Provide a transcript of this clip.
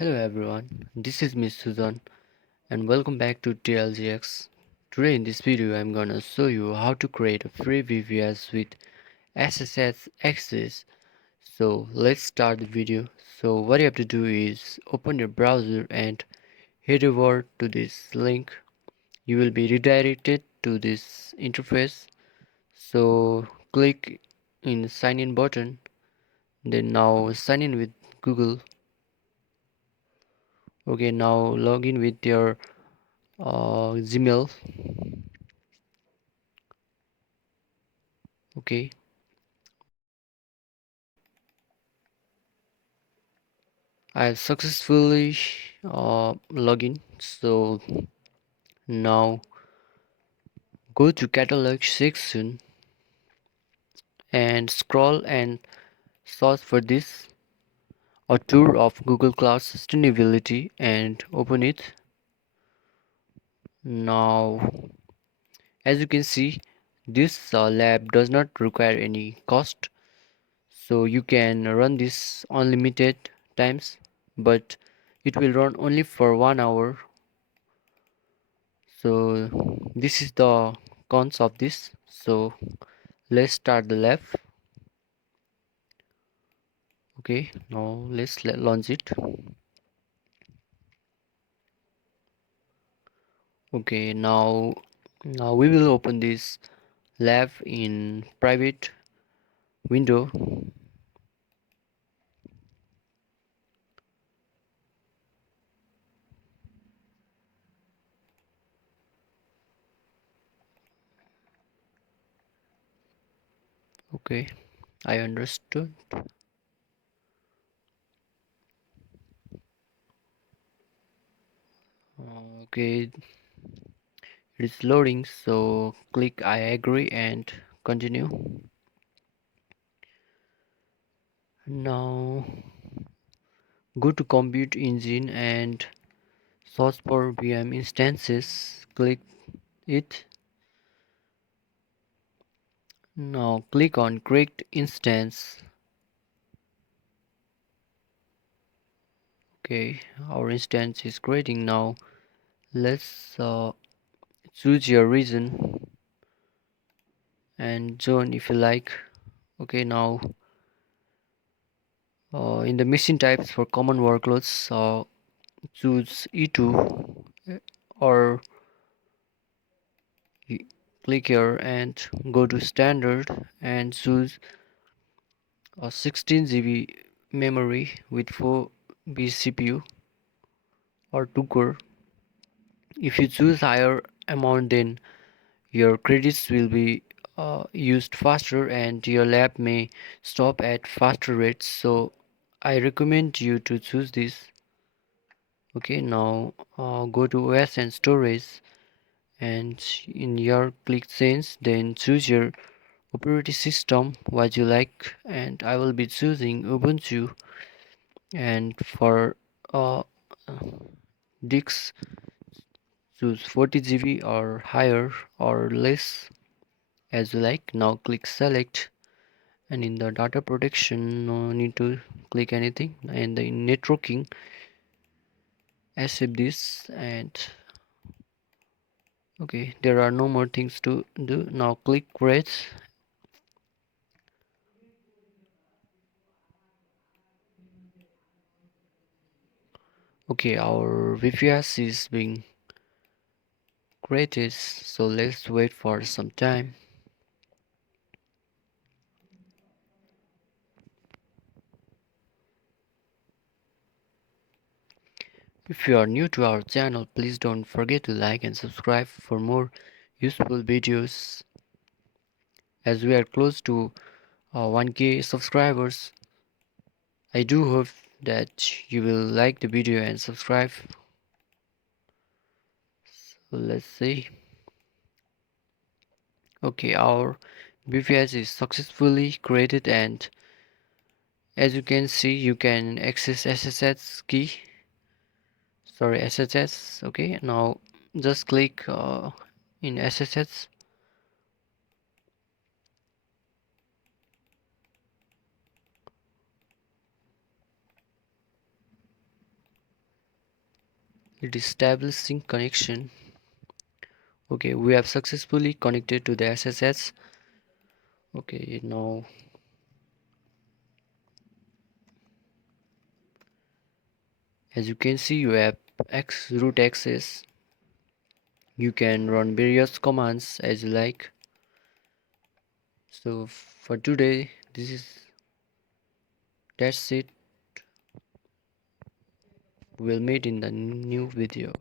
Hello everyone, this is Miss Susan and welcome back to Tlgx. Today in this video I'm gonna show you how to create a free VPS with SSH access. So let's start the video. So what you have to do is open your browser and head over to this link. You will be redirected to this interface. So click in sign in button, then now sign in with Google. Okay, now log in with your Gmail. Okay, I have successfully logged in. So now go to catalog section and scroll and search for this a tour of Google Cloud Sustainability and open it. Now as you can see, this lab does not require any cost, so you can run this unlimited times, but it will run only for 1 hour. So this is the cons of this. So let's start the lab. Okay, now let's launch it. Okay, now we will open this lab in private window. Okay, I understood. Okay, it's loading, so click I agree and continue. Now go to compute engine and search for VM instances. Click it. Now click on create instance. Okay, our instance is creating now. Let's choose your region and zone if you like. Okay, now in the machine types for common workloads, choose E2 or click here and go to standard and choose a 16 GB memory with 4 B CPU or 2 core. If you choose higher amount, then your credits will be used faster and your lab may stop at faster rates, so I recommend you to choose this. Okay, now go to OS and storage and in your click change, then choose your operating system what you like, and I will be choosing Ubuntu. And for uh, disk, choose 40 GB or higher or less as you like. Now click select, and in the data protection no need to click anything, and in networking accept this. And okay, there are no more things to do. Now click create. Okay, our VPS is being created, so let's wait for some time. If you are new to our channel, please don't forget to like and subscribe for more useful videos. As we are close to 1K subscribers, I do hope that you will like the video and subscribe. So let's see. Okay, our VPS is successfully created, and as you can see, you can access SSH key. Sorry, SSH. Okay, now just click in SSH. it is establishing connection. Okay, we have successfully connected to the SSH. Okay, now as you can see, you have root access. You can run various commands as you like. So for today, that's it. We'll meet in the new video.